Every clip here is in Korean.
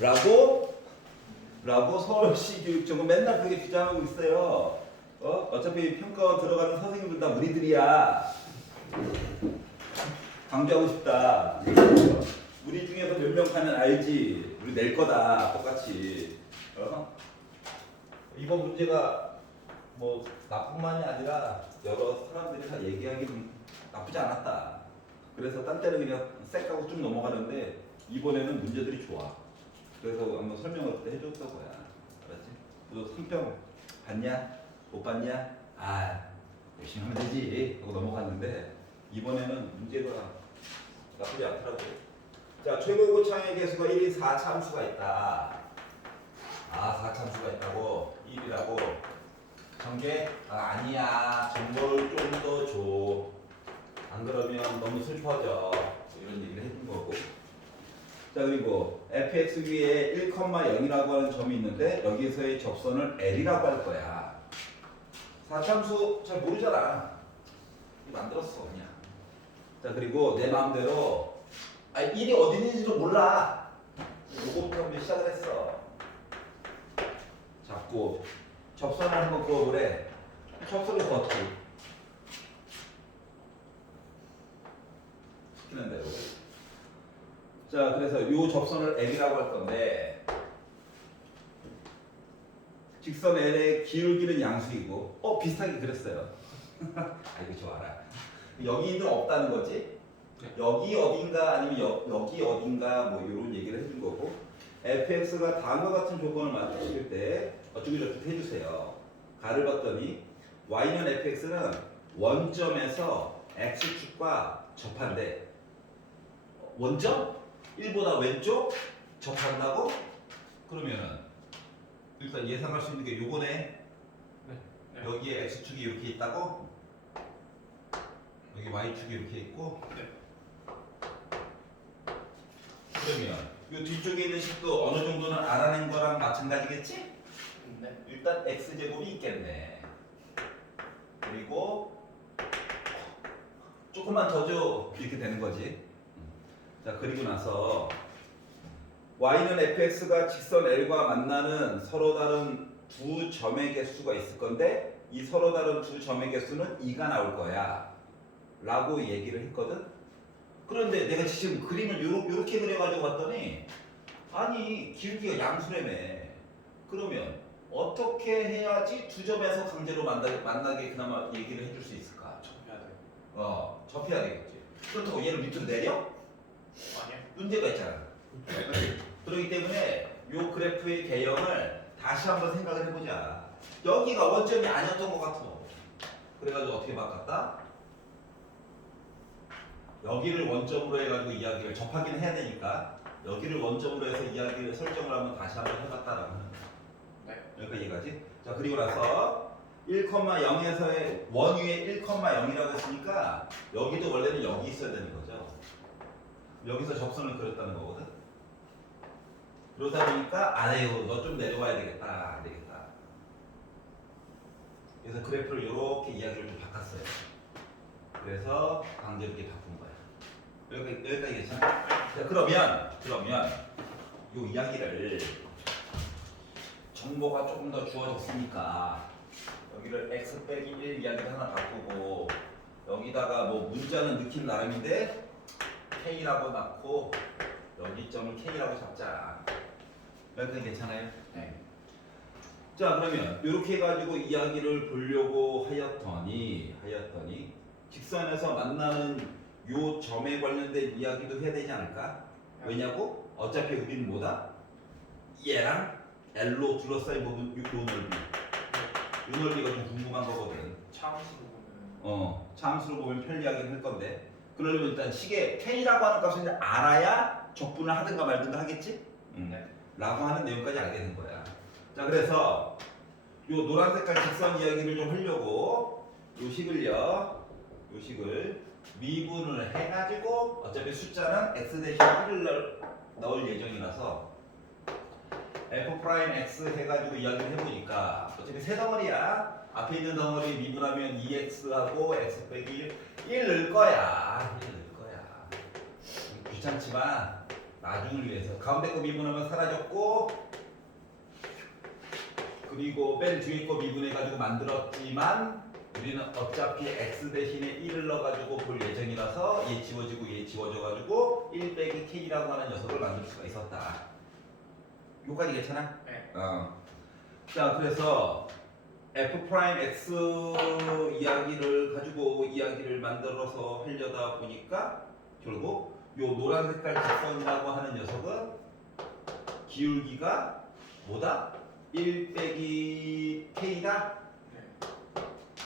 라고 라고 서울시 교육청은 맨날 그렇게 주장하고 있어요. 어? 어차피 평가원 들어가는 선생님들 다 우리들이야. 강조하고 싶다. 우리 중에서 몇 명 가면 알지. 우리 낼 거다. 똑같이. 어? 이번 문제가 뭐 나뿐만이 아니라 여러 사람들이 다 얘기하기는 나쁘지 않았다. 그래서 딴 때는 그냥 쌩 까고 쭉 넘어가는데 이번에는 문제들이 좋아. 그래서 한번 설명을 그때 해줬던 거야. 알았지? 너 상평 봤냐? 못 봤냐? 아 열심히 하면 되지 하고 넘어갔는데 이번에는 문제가 나쁘지 않더라고. 자 최고 고창의 개수가 1인 4참수가 있다. 아 4참수가 있다고 1이라고 전개 아, 아니야 정보를 좀 더 줘. 안 그러면 너무 슬퍼져. 이런 얘기를 해준 거고. 자 그리고 fx 위에 1,0이라고 하는 점이 있는데 여기서의 접선을 l이라고 할 거야. 사참수 잘 모르잖아. 만들었어 그냥. 자 그리고 내 마음대로 아 1이 어디 있는지도 몰라. 요거부터 한번 시작을 했어. 잡고 접선을 한번 그어보래. 접선을 그었지. 시키는 대로. 자, 그래서 요 접선을 L이라고 할 건데 직선 L의 기울기는 양수이고 어 비슷하게 그렸어요. 아이고 저 알아. 여기는 없다는 거지. 여기 어딘가 아니면 여, 여기 어딘가 뭐 이런 얘기를 해준 거고 fx가 다음과 같은 조건을 맞추실 때 어쩌고 저쩌고 해주세요. 가를 봤더니 y는 fx는 원점에서 x축과 접한대. 원점? 1보다 왼쪽 접한다고? 그러면은 일단 예상할 수 있는 게 요거네. 네. 여기에 x축이 이렇게 있다고? 여기 y축이 이렇게 있고 네. 그러면 요 뒤쪽에 있는 식도 어느 정도는 알아낸 거랑 마찬가지겠지? 네. 일단 x 제곱이 있겠네. 그리고 조금만 더 줘. 이렇게 되는 거지. 자, 그리고 나서 y는 fx가 직선 l과 만나는 서로 다른 두 점의 개수가 있을 건데 이 서로 다른 두 점의 개수는 2가 나올 거야. 라고 얘기를 했거든. 그런데 내가 지금 그림을 요렇게, 요렇게 그려가지고 봤더니 아니 길기가 양수라며. 그러면 어떻게 해야지 두 점에서 강제로 만나, 만나게 그나마 얘기를 해줄 수 있을까? 접해야 돼. 어, 접해야 되겠지. 그렇다고 얘를 밑으로 내려? 아니야. 문제가 있잖아. 그렇기 때문에 요 그래프의 개형을 다시 한번 생각을 해보자. 여기가 원점이 아니었던 것 같아. 그래가지고 어떻게 바꿨다? 여기를 원점으로 해가지고 이야기를 접하기는 해야 되니까 여기를 원점으로 해서 이야기를 설정을 한번 다시 한번 해봤다라고 하는 거야. 네. 여기까지 이해가지? 자 그리고 나서 1,0에서의 원 위에 1,0이라고 했으니까 여기도 원래는 여기 있어야 되는 거죠. 여기서 접선을 그렸다는 거거든. 그러다 보니까 아래요. 너 좀 내려와야 되겠다. 안 되겠다. 그래서 그래프를 이렇게 이야기를 좀 바꿨어요. 그래서 강제로 이렇게 바꾼 거야. 여기까지, 여기까지 괜찮아? 자, 그러면 그러면 요 이야기를 정보가 조금 더 주어졌으니까 여기를 x 빼기 1 이야기를 하나 바꾸고 여기다가 뭐 문자는 느낌 나름인데 k라고 넣고 여기 점을 k라고 잡자. 여기까지 괜찮아요? 네. 자 그러면 이렇게 해가지고 이야기를 보려고 하였더니 하였더니 직선에서 만나는 요 점에 관련된 이야기도 해야 되지 않을까? 왜냐고? 어차피 우리는 뭐다? 얘랑 L로 둘러싸인 부분 요, 요 넓이 요 넓이가 좀 궁금한 거거든 차음수로 보면 어 참수로 보면 편리하긴 할 건데 그러려면 일단 식에 K라고 하는 값을 이제 알아야 적분을 하든가 말든가 하겠지? 음. 네. 라고 하는 내용까지 알게 된 거야 자 그래서 요 노란 색깔 직선 이야기를 좀 하려고 요 식을요 요 식을 미분을 해가지고 어차피 숫자는 x 대신 1을 넣을 예정이라서 f 프라임 x 해가지고 이야기를 해보니까 어차피 세 덩어리야 앞에 있는 덩어리 미분하면 2x하고 x 빼기 1, 1 넣을 거야 1 넣을 거야 귀찮지만 나중을 위해서 가운데 거 미분하면 사라졌고 그리고 맨 뒤에 거 미분해가지고 만들었지만 우리는 어차피 x 대신에 1을 넣어가지고 볼 예정이라서 얘 지워지고 얘 지워져가지고 1 빼기 k라고 하는 녀석을 만들 수가 있었다. 요까지 괜찮아? 네. 어. 자 그래서 f 프라임 x 이야기를 가지고 이야기를 만들어서 하려다 보니까 결국 요 노란 색깔 직선이라고 하는 녀석은 기울기가 뭐다? 1 빼기 k다. 네.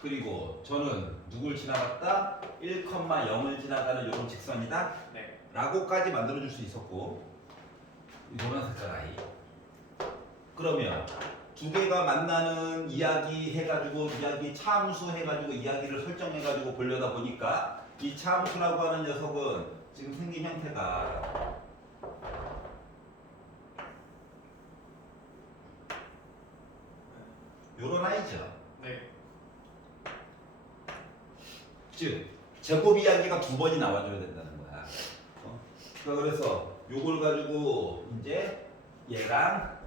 그리고 저는 누굴 지나갔다? 1,0을 지나가는 요런 직선이다. 네. 라고까지 만들어 줄 수 있었고 이 노란 색깔 아이 그러면 두 개가 만나는 이야기 해가지고 이야기 차함수 해가지고 이야기를 설정해가지고 보려다 보니까 이 차함수라고 하는 녀석은 지금 생긴 형태가 요런 아이죠 네. 즉 제곱 이야기가 두 번이 나와줘야 된다는 거야. 어? 그러니까 그래서 요걸 가지고 이제 얘랑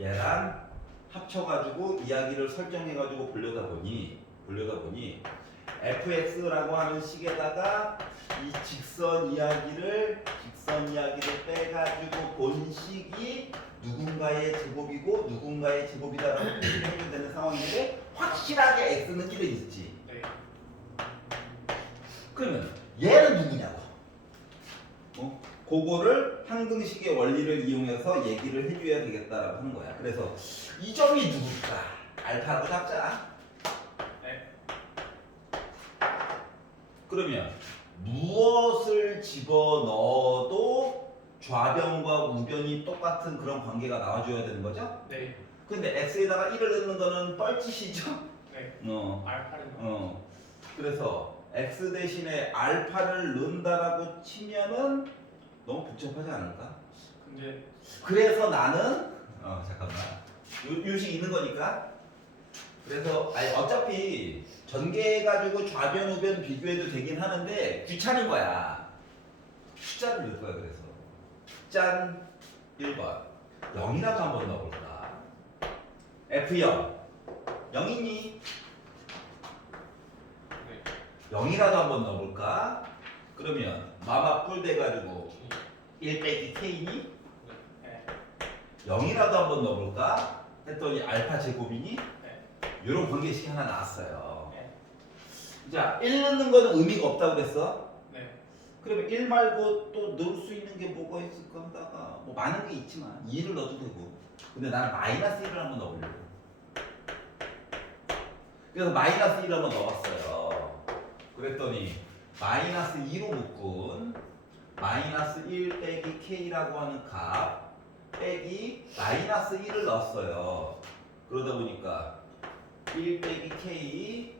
얘랑 합쳐가지고 이야기를 설정해가지고 보려다 보니 보려다 보니 fx라고 하는 식에다가 이 직선 이야기를 직선 이야기를 빼가지고 본 식이 누군가의 제곱이고 누군가의 제곱이다라고 해야 되는 상황인데 확실하게 x는 1은 있지. 네. 그러면 얘는 누구냐고. 어? 그거를 항등식의 원리를 이용해서 얘기를 해줘야 되겠다라고 하는 거야. 그래서 이 점이 누굴까? 알파로 잡자. 네. 그러면 무엇을 집어 넣어도 좌변과 우변이 똑같은 그런 관계가 나와줘야 되는 거죠? 네. 근데 x에다가 1을 넣는 거는 뻘짓이죠? 네. 어. 알파를. 어. 그래서 x 대신에 알파를 넣는다라고 치면은 너무 복잡하지 않을까? 근데 그래서 나는 어 잠깐만. 요, 요식 있는 거니까. 그래서 아니 어차피 전개해 가지고 좌변 우변 비교해도 되긴 하는데 귀찮은 거야. 숫자를 넣을 거야 그래서. 짠 1번. 0이라도 한번 넣어볼까? F0 0이니? 네. 0이라도 한번 넣어볼까? 그러면 마마 뿔 돼가지고 1 빼기 K니 네. 0이라도 한번 넣어볼까? 했더니 알파 제곱이니? 네. 이런 관계식이 하나 나왔어요. 네. 자, 1 넣는 거는 의미가 없다고 그랬어. 네. 그러면 1 말고 또 넣을 수 있는 게 뭐가 있을까 하다가 뭐 많은 게 있지만 2를 넣어도 되고 근데 나는 마이너스 1을 한번 넣어보려고 그래서 마이너스 1을 한번 넣어봤어요 그랬더니 마이너스 2로 묶은 마이너스 1 빼기 k라고 하는 값 빼기 마이너스 1을 넣었어요 그러다 보니까 1 빼기 k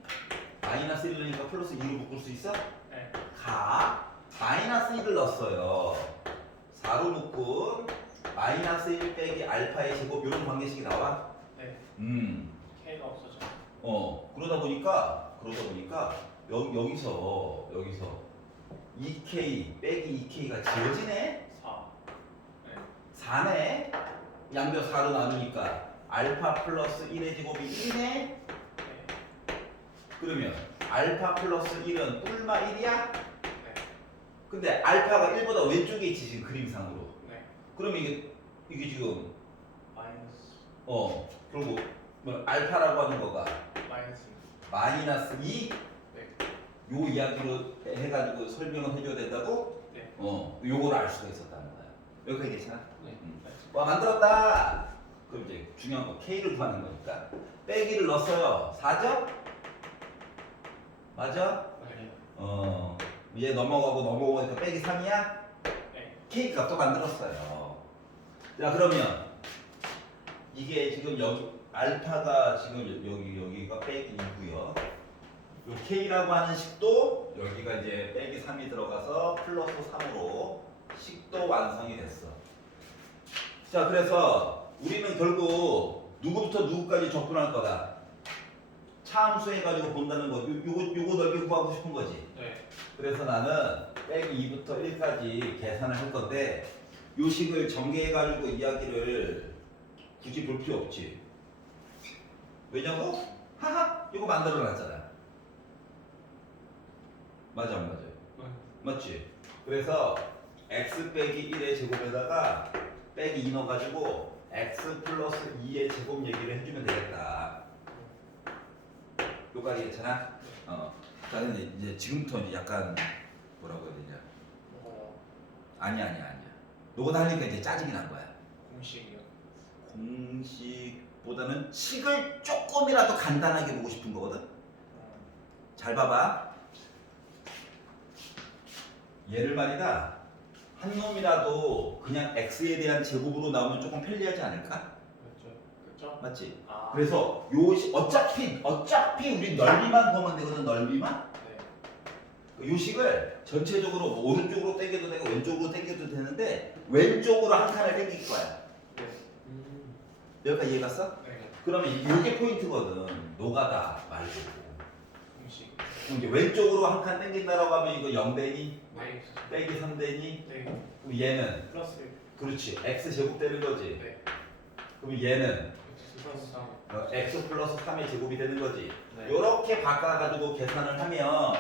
마이너스 1 넣으니까 플러스 2로 묶을 수 있어? 네. 가 마이너스 1을 넣었어요. 4로 묶은 마이너스 1 빼기 알파의 제곱 이런 관계식이 나와. 네. 음, K가 없어져. 어 그러다 보니까 그러다 보니까 여, 여기서 여기서 2k 빼기 2k가 지워지네. 4. 네. 4네. 양변 4로 나누니까 알파 플러스 1의 제곱이 1이네. 네. 그러면 알파 플러스 1은 뿔마 1이야? 네. 근데 알파가 1보다 왼쪽에 있지 지금 그림상으로. 네. 그러면 이게 이게 지금 마이너스. 어 결국 뭐 알파라고 하는 거가 마이너스. 마이너스 2 네. 요 이야기로 해- 해가지고 설명을 해줘야 된다고? 네. 어 요거를 알 수가 있었다는 거야. 여기까지 괜찮아? 네. 음. 네. 와 만들었다. 그럼 이제 중요한 거 K를 구하는 거니까 빼기를 넣었어요. 4죠? 맞아? 네. 어얘 넘어가고 넘어가니까 빼기 3이야? 네. K 값도 만들었어요. 자 그러면 이게 지금 여기 알파가 지금 여기 여기가 빼기 2고요. 요 K라고 하는 식도 여기가 이제 빼기 3이 들어가서 플러스 3으로 식도 완성이 됐어. 자 그래서 우리는 결국 누구부터 누구까지 접근할 거다. 차함수 해가지고 본다는 거. 요, 요거 요거 넓이 구하고 싶은 거지. 네. 그래서 나는 빼기 2부터 1까지 계산을 할 건데 요 식을 전개해가지고 이야기를 굳이 볼 필요 없지. 왜냐고? 하하 이거 만들어놨잖아. 맞아 안 맞아? 맞지? 그래서 x 빼기 1의 제곱에다가 빼기 2 넣어가지고 x 플러스 2의 제곱 얘기를 해주면 되겠다. 요까지 괜찮아? 어. 자 근데 이제 지금부터 이제 약간 뭐라고 해야 되냐? 뭐 아니야 아니야 아니야. 너가 하니까 이제 짜증이 난 거야. 공식이요. 공식보다는 식을 조금이라도 간단하게 보고 싶은 거거든. 어, 잘 봐봐. 얘를 말이다. 한 놈이라도 그냥 x에 대한 제곱으로 나오면 조금 편리하지 않을까? 그렇죠. 그렇죠. 맞지? 아. 그래서 요 시- 어차피 어차피 우리 넓이만 보면 되거든 넓이만. 네. 요 식을 전체적으로 뭐 오른쪽으로 당겨도 되고 왼쪽으로 당겨도 되는데 왼쪽으로 한 칸을 당길 거야. 네. 여기까지 이해 갔어? 네. 그러면 이게 포인트거든. 노가다 말고. 그럼 이제 왼쪽으로 한칸 당긴다라고 하면 이거 0되니? 네. 빼기 3되니? 네. 그럼 얘는 플러스 그렇지 x 제곱 되는 거지. 네. 그럼 얘는 플러스 3. 어, x 플러스 3의 제곱이 되는 거지. 네. 이렇게 바꿔가지고 계산을 하면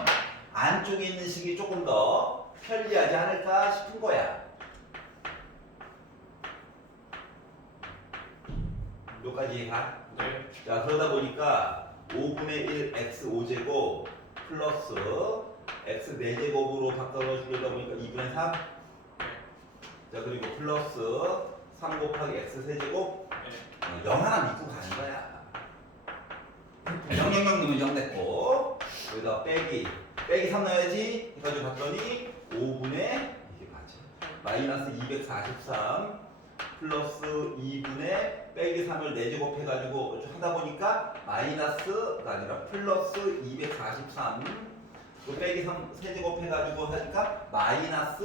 안쪽에 있는 식이 조금 더 편리하지 않을까 싶은 거야. 여기까지 가. 네. 자 그러다 보니까 5분의 1 x 5제곱 플러스 x 4제곱으로 바꿔 주려다 보니까 2분의 3. 자 그리고 플러스 3 곱하기 x 세제곱 네. 0 하나 믿고 가는 거야. 0 0 0 넣으면 0 됐고 여기다 빼기 빼기 3 넣어야지 해가지고 봤더니 5분의 이게 맞지 마이너스 243 플러스 2분의 빼기 3을 4제곱 해가지고 하다 보니까 마이너스가 아니라 플러스 243그 빼기 3 세제곱 해가지고 하니까 마이너스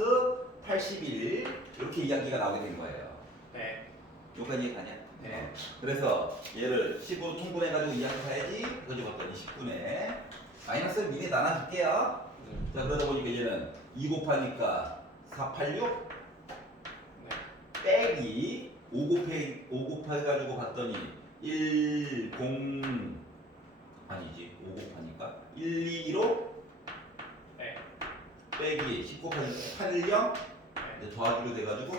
81 이렇게 이야기가 나오게 된 거예요. 네. 여기까지 이해 가냐? 네. 그래서 얘를 10으로 통분해가지고 이야기해야지 그래서 봤더니 10분의 마이너스를 미리 나눠줄게요 자 그러다 보니까 얘는 2 곱하니까 486 네. 빼기 5 곱해 5 곱해 가지고 봤더니 1 0 아니지 5 곱하니까 1 2 1로 네. 빼기 10 곱하니까 8 1 0 네. 더하기로 돼가지고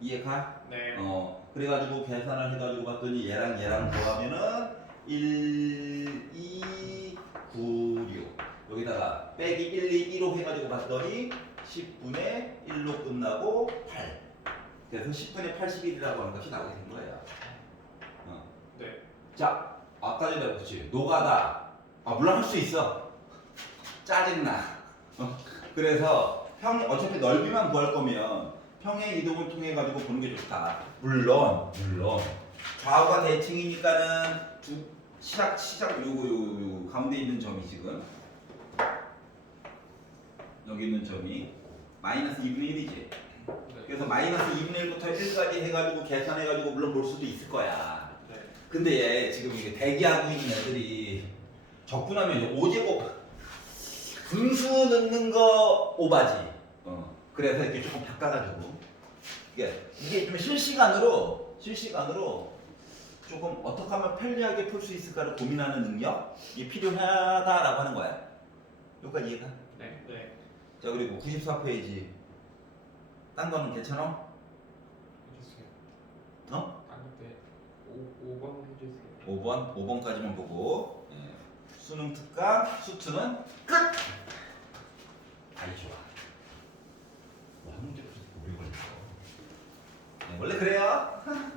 이해가? 네. 어 그래가지고 계산을 해가지고 봤더니 얘랑 얘랑 더하면은 1, 2, 9, 6 여기다가 빼기 1, 2, 1로 해가지고 봤더니 10분의 1로 끝나고 8 그래서 10분의 81이라고 하는 것이 나오게 된 거예요 어. 네. 자 아까 전에 그렇지 노가다 아 물론 할 수 있어 짜증나 어. 그래서 평 어차피 넓이만 구할 거면 평행 이동을 통해 가지고 보는 게 좋다 물론 물론 좌우가 대칭이니까는 두 시작 시작 요거 요거 요거 가운데 있는 점이 지금 여기 있는 점이 마이너스 2분의 1이지 네. 그래서 마이너스 2분의 1부터 1까지 해가지고 계산해가지고 물론 볼 수도 있을 거야 네. 근데 얘 지금 이게 대기하고 있는 애들이 적분하면 이제 오제곱 분수 넣는 거 오바지. 어. 그래서 이렇게 조금 바꿔가지고 이게 이게 좀 실시간으로 실시간으로 조금 어떻게 하면 편리하게 풀 수 있을까를 고민하는 능력 이게 필요하다라고 하는 거야. 여기까지 이해가? 네. 네. 자 그리고 94페이지 딴 거는 괜찮아? 해주세요. 어? 아닌데 5 5번 해주세요. 5번, 5번까지만 보고 예. 수능 특강 수투는 끝! 아이 좋아 뭐한 문제 풀 오래 걸렸어 네, 원래 그래요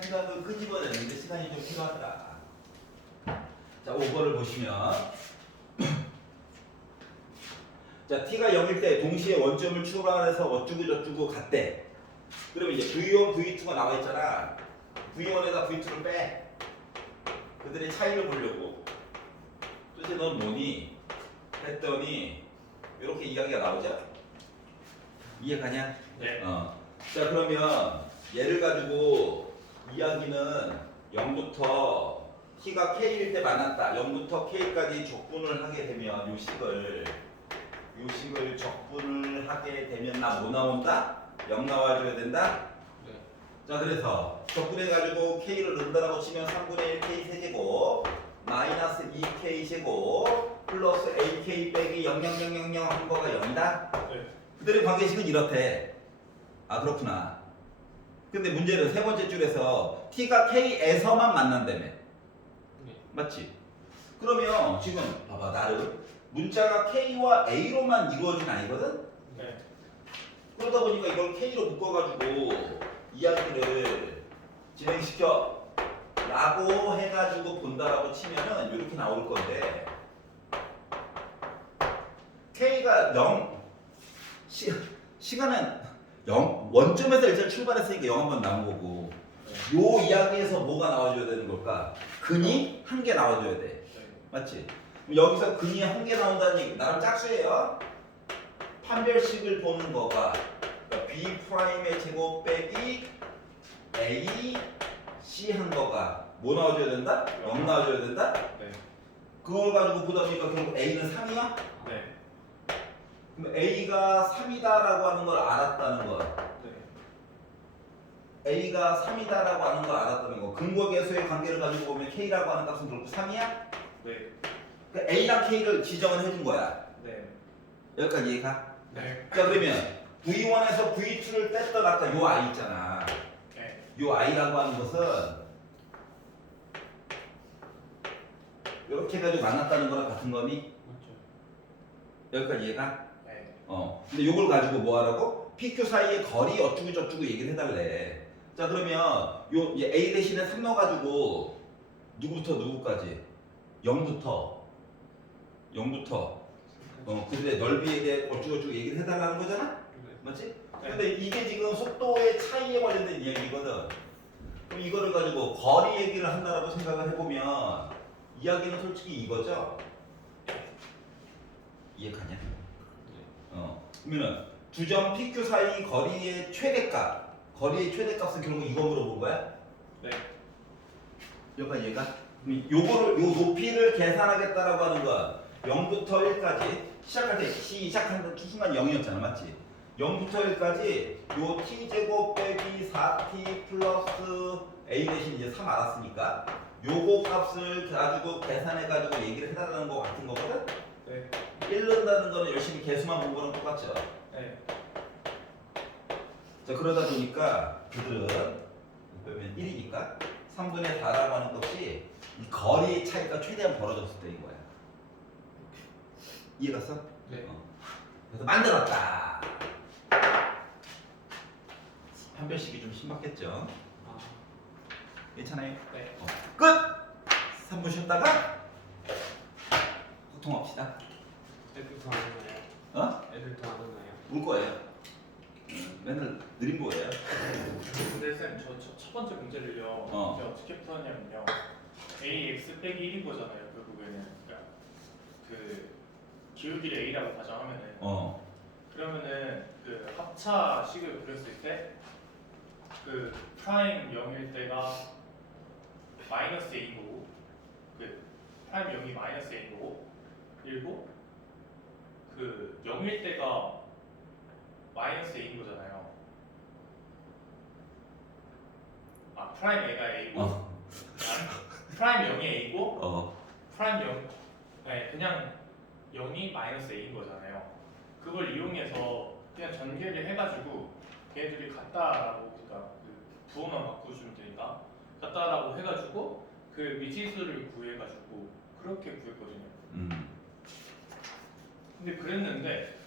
생각을 끄집어내는데 시간이 좀 필요하더라 자 5번을 보시면 자 t가 0일 때 동시에 원점을 출발해서 어쩌고 저쩌고 갔대 그러면 이제 v1, v2가 나와 있잖아 V1에다 V2를 빼. 그들의 차이를 보려고. 도대체 넌 뭐니? 했더니 이렇게 이야기가 나오죠. 이해 가냐? 네. 어. 자 그러면 얘를 가지고 이야기는 0부터 t가 k일 때 만났다. 0부터 k까지 적분을 하게 되면 요 식을 요 식을 적분을 하게 되면 나 뭐 나온다? 0 나와줘야 된다? 네. 자 그래서 적분해가지고 k를 넣는다라고 치면 3분의 1 k 세제곱 마이너스 2k 제곱 플러스 ak 빼기 00000 한 거가 0이다? 네. 그들의 관계식은 이렇대 아 그렇구나 근데 문제는 세 번째 줄에서 t가 k에서만 만난다며 네. 맞지? 그러면 지금 봐봐 나를 문자가 k와 a로만 이루어진 아니거든? 네. 그러다 보니까 이걸 K로 묶어가지고 이야기를 진행시켜 라고 해가지고 본다라고 치면은 이렇게 나올 건데 K가 0 시, 시간은 0 원점에서 일단 출발했으니까 0 한번 나온 거고 요 이야기에서 뭐가 나와줘야 되는 걸까? 근이 한 개 나와줘야 돼 네. 맞지? 여기서 근이 한 개 나온다는 얘기 나름 짝수예요. 판별식을 보는 거가 그러니까 b 프라임의 제곱 빼기 a c 한 거가 뭐 나와줘야 된다? 0 나와줘야 된다? 네. 그걸 가지고 보다 보니까 결국 a는 3이야? 네. 그럼 a가 3이다라고 하는 걸 알았다는 거. 네. a가 3이다라고 하는 걸 알았다는 거. 근거 계수의 관계를 가지고 보면 k라고 하는 값은 결국 3이야? 네. 그러니까 a랑 k를 지정을 해준 거야. 네. 여기까지 이해가? 네. 자 그러면 V1에서 V2를 뺐던 아까 요 I 있잖아. 네. 요 I라고 하는 것은 이렇게 해가지고 만났다는 거랑 같은 거니? 맞죠. 여기까지 이해가? 네. 어. 근데 요걸 가지고 뭐 하라고? PQ 사이의 거리 어쩌고 저쩌고 얘기를 해달래. 자 그러면 요 이제 A 대신에 3 넣어가지고 누구부터 누구까지? 0부터 0부터 어 그들의 넓이에 대해 저쩌고 얘기를 해달라는 거잖아? 네. 맞지? 근데 이게 지금 속도의 차이에 관련된 이야기거든. 그럼 이거를 가지고 거리 얘기를 한다라고 생각을 해보면 이야기는 솔직히 이거죠. 이해 가냐? 어. 그러면은 두 점 PQ 사이 거리의 최대값, 거리의 최대값은 결국 이거 물어본 거야? 네. 이해가? 그럼 요거를 요 높이를 계산하겠다라고 하는 건 0부터 1까지 시작할 때 시작하는 순간 0이었잖아, 맞지? 0부터 1까지 요 t 제곱 빼기 4t 플러스 a 대신 이제 3 알았으니까 요거 값을 가지고 계산해 가지고 얘기를 해달라는 거 같은 거거든. 네. 1 넣는다는 거는 열심히 개수만 본 거랑 똑같죠. 네. 자 그러다 보니까 그들은 그러면 1이니까 3분의 4라고 하는 것이 이 거리 차이가 최대한 벌어졌을 때인 거야. 이해갔어? 네. 어. 그래서 만들었다. 판별식이 좀 신박했죠. 아. 괜찮아요? 네. 어. 끝. 3분 쉬었다가 소통합시다. 애들 더안 오나요? 어? 애들 더안 오나요? 울 거예요. 음, 맨날 느린 거예요. 근데 쌤저첫 첫 번째 문제를요. 어. 이제 어떻게 풀었냐면요. ax 빼기 1인 거잖아요. 결국에는 그러니까 그 기울기를 a라고 가정하면은 어. 그러면은 그 합차식을 그렸을 때 그 프라임 0일 때가 마이너스 a인 거고 그 프라임 0이 마이너스 a인 거고 그리고 그 0일 때가 마이너스 a인 거잖아요. 아 프라임 a가 a고 어. 아니, 프라임 0이 a고 어. 프라임 0, 네, 그냥 0이 마이너스 a인 거잖아요. 그걸 이용해서 그냥 전개를 해가지고 걔네들이 같다라고 그러니까 그 부호만 바꿔주면 되니까 같다라고 해가지고 그 미지수를 구해가지고 그렇게 구했거든요. 음. 근데 그랬는데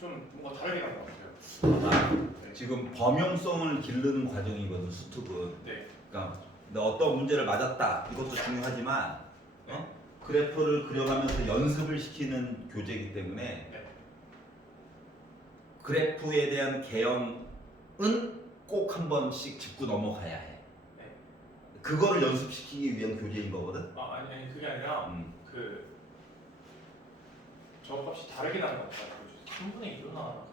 좀 뭔가 다르게 나온 것 같아요. 아, 네. 지금 범용성을 기르는 과정이거든 수특은. 네. 그러니까 너 어떤 문제를 맞았다 이것도 중요하지만 어? 그래프를 그려가면서 연습을 시키는 교재이기 때문에 네. 그래프에 대한 개형은 꼭 한 번씩 짚고 넘어가야 해. 네. 그거를 연습시키기 위한 교재인 거거든. 아 아니 아니 그게 아니라 음. 그 저값이 다르게 나온 것 같아요. 3분의 2로 나왔나